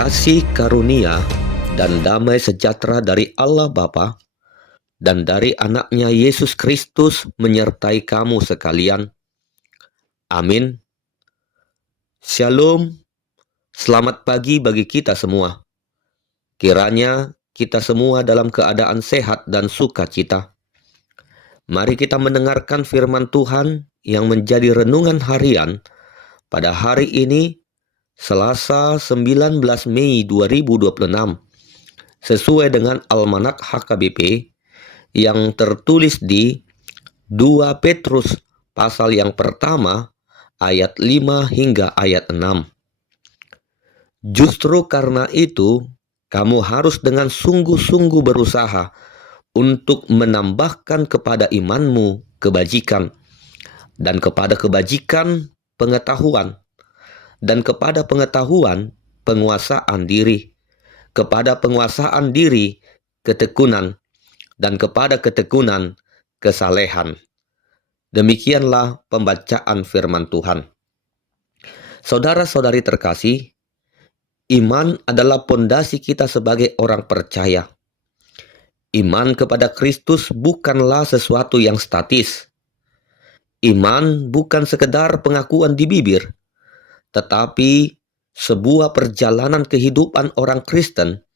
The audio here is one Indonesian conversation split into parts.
Kasih karunia dan damai sejahtera dari Allah Bapa dan dari anaknya Yesus Kristus menyertai kamu sekalian. Amin. Shalom, selamat pagi bagi kita semua. Kiranya kita semua dalam keadaan sehat dan sukacita. Mari kita mendengarkan firman Tuhan yang menjadi renungan harian pada hari ini, Selasa 19 Mei 2026, sesuai dengan Almanak HKBP yang tertulis di 2 Petrus pasal yang pertama ayat 5 hingga ayat 6. Justru karena itu, kamu harus dengan sungguh-sungguh berusaha untuk menambahkan kepada imanmu kebajikan, dan kepada kebajikan pengetahuan, dan kepada pengetahuan penguasaan diri, kepada penguasaan diri ketekunan, dan kepada ketekunan kesalehan. Demikianlah pembacaan firman Tuhan. Saudara-saudari terkasih, iman adalah pondasi kita sebagai orang percaya. Iman kepada Kristus bukanlah sesuatu yang statis. Iman bukan sekedar pengakuan di bibir, tetapi sebuah perjalanan kehidupan orang Kristen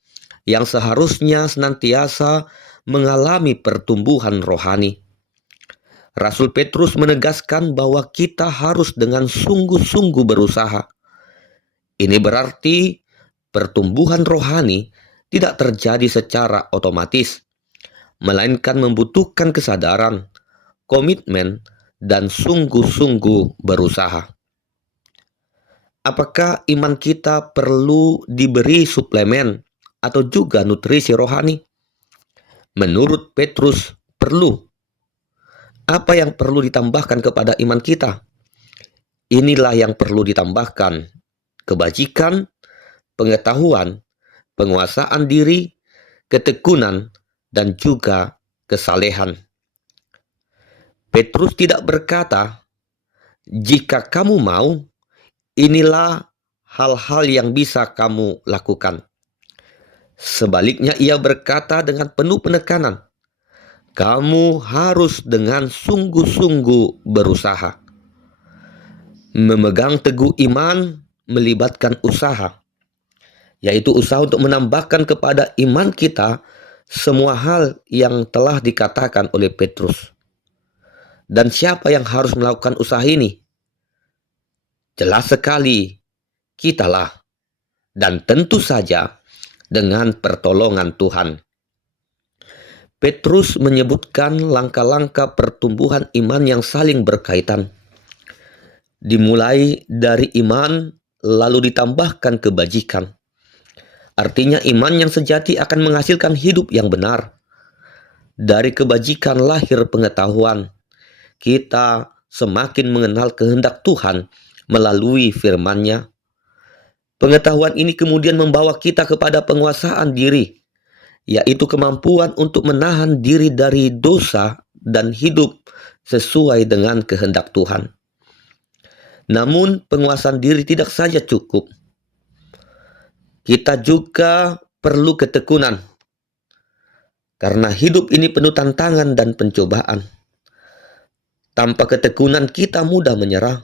yang seharusnya senantiasa mengalami pertumbuhan rohani. Rasul Petrus menegaskan bahwa kita harus dengan sungguh-sungguh berusaha. Ini berarti pertumbuhan rohani tidak terjadi secara otomatis, melainkan membutuhkan kesadaran, komitmen, dan sungguh-sungguh berusaha. Apakah iman kita perlu diberi suplemen atau juga nutrisi rohani? Menurut Petrus, perlu. Apa yang perlu ditambahkan kepada iman kita? Inilah yang perlu ditambahkan: kebajikan, pengetahuan, penguasaan diri, ketekunan, dan juga kesalehan. Petrus tidak berkata, "Jika kamu mau, inilah hal-hal yang bisa kamu lakukan." Sebaliknya, ia berkata dengan penuh penekanan, kamu harus dengan sungguh-sungguh berusaha. Memegang teguh iman melibatkan usaha, yaitu usaha untuk menambahkan kepada iman kita semua hal yang telah dikatakan oleh Petrus. Dan siapa yang harus melakukan usaha ini? Jelas sekali, kitalah. Dan tentu saja dengan pertolongan Tuhan. Petrus menyebutkan langkah-langkah pertumbuhan iman yang saling berkaitan. Dimulai dari iman, lalu ditambahkan kebajikan. Artinya iman yang sejati akan menghasilkan hidup yang benar. Dari kebajikan lahir pengetahuan. Kita semakin mengenal kehendak Tuhan melalui firman-Nya. Pengetahuan ini kemudian membawa kita kepada penguasaan diri, yaitu kemampuan untuk menahan diri dari dosa dan hidup sesuai dengan kehendak Tuhan. Namun, penguasaan diri tidak saja cukup. Kita juga perlu ketekunan, karena hidup ini penuh tantangan dan pencobaan. Tanpa ketekunan kita mudah menyerah,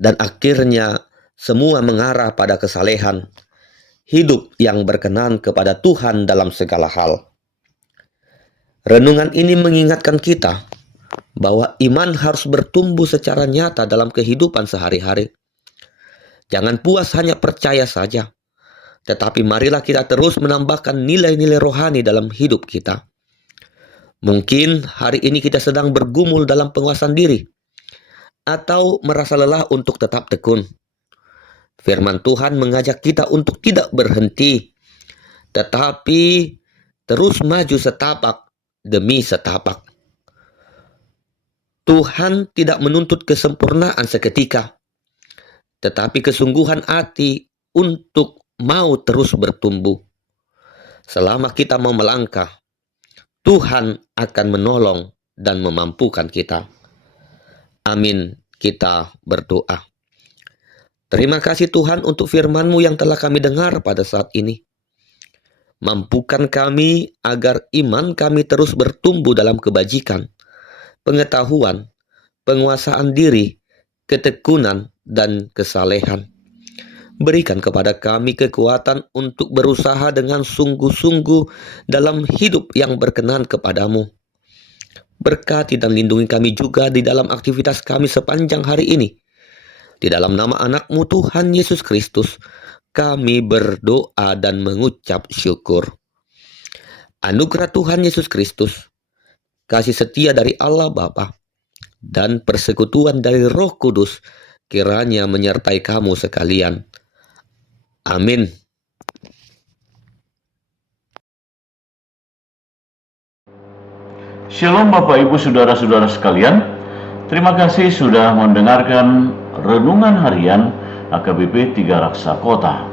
dan akhirnya semua mengarah pada kesalehan, hidup yang berkenan kepada Tuhan dalam segala hal. Renungan ini mengingatkan kita bahwa iman harus bertumbuh secara nyata dalam kehidupan sehari-hari. Jangan puas hanya percaya saja, tetapi marilah kita terus menambahkan nilai-nilai rohani dalam hidup kita. Mungkin hari ini kita sedang bergumul dalam penguasaan diri, atau merasa lelah untuk tetap tekun. Firman Tuhan mengajak kita untuk tidak berhenti, tetapi terus maju setapak demi setapak. Tuhan tidak menuntut kesempurnaan seketika, tetapi kesungguhan hati untuk mau terus bertumbuh. Selama kita mau melangkah, Tuhan akan menolong dan memampukan kita. Amin. Kita berdoa. Terima kasih Tuhan untuk firman-Mu yang telah kami dengar pada saat ini. Mampukan kami agar iman kami terus bertumbuh dalam kebajikan, pengetahuan, penguasaan diri, ketekunan, dan kesalehan. Berikan kepada kami kekuatan untuk berusaha dengan sungguh-sungguh dalam hidup yang berkenan kepadamu. Berkati dan lindungi kami juga di dalam aktivitas kami sepanjang hari ini. Di dalam nama anak-Mu Tuhan Yesus Kristus, kami berdoa dan mengucap syukur. Anugerah Tuhan Yesus Kristus, kasih setia dari Allah Bapa, dan persekutuan dari Roh Kudus kiranya menyertai kamu sekalian. Amin. Shalom Bapak Ibu Saudara-saudara sekalian. Terima kasih sudah mendengarkan Renungan Harian HKBP 3 Raksa Kota.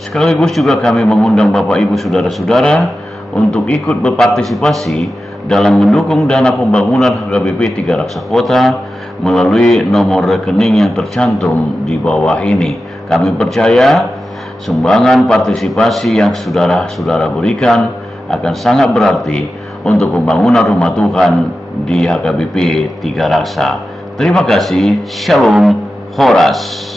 Sekaligus juga kami mengundang Bapak Ibu Saudara-saudara untuk ikut berpartisipasi dalam mendukung dana pembangunan HKBP 3 Raksa Kota melalui nomor rekening yang tercantum di bawah ini. Kami percaya sumbangan partisipasi yang saudara-saudara berikan akan sangat berarti untuk pembangunan rumah Tuhan di HKBP 3 Raksa. Terima kasih. Shalom. Horas.